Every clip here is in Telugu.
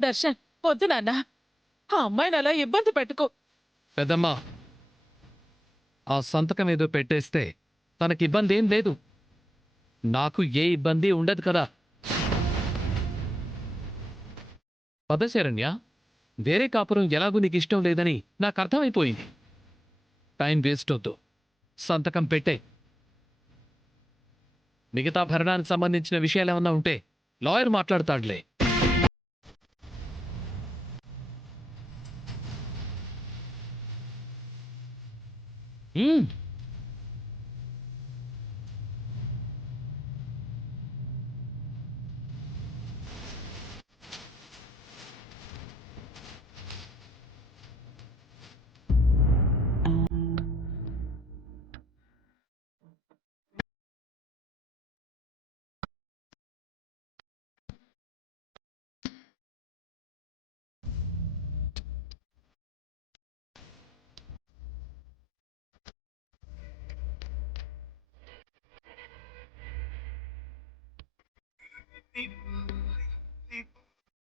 దర్శన్, వద్దు నాన్న. ఆ అమ్మాయిని అలా ఇబ్బంది పెట్టుకో. పెద్దమ్మా, ఆ సంతకం ఏదో పెట్టేస్తే తనకి ఇబ్బంది ఏం లేదు. నాకు ఏ ఇబ్బంది ఉండదు కదా. పద శరణ్య, వేరే కాపురం ఎలాగూ నీకు ఇష్టం లేదని నాకు అర్థమైపోయింది. టైం వేస్ట్ వద్దు, సంతకం పెట్టే. మిగతా భరణానికి సంబంధించిన విషయాలు ఏమన్నా ఉంటే లాయర్ మాట్లాడతాడులే. హ్మ్.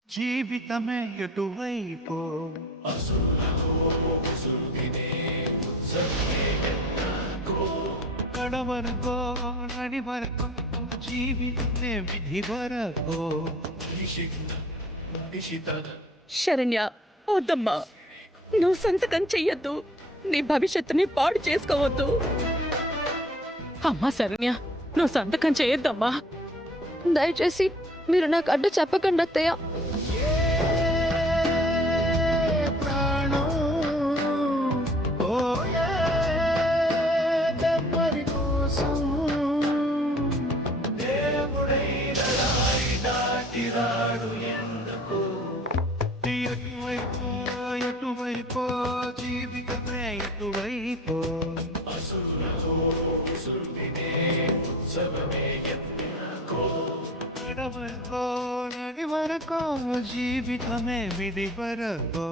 జీవితమే ఎటువైపో కడవరకో నడి వరకో జీవితమే విధి వరకో. శరణ్య, వద్దమ్మా. నువ్వు సంతకం చెయ్యొద్దు. నీ భవిష్యత్తుని పాడు చేసుకోవద్దు. అమ్మా శరణ్య, నువ్వు సంతకం చేయొద్దమ్మా. దయచేసి మీరు నాకు అడ్డు చెప్పకండి అత్తయ్య. ప్రాణం పోయేదెవ్వరి కోసం దేవుడైన రాయి దాటిరాడు ఎందుకు. ఎటువైపో ఎటువైపో జీవితమే ఎటువైపో. వరకో నడి వరకో జీవితమే విధి వరకో.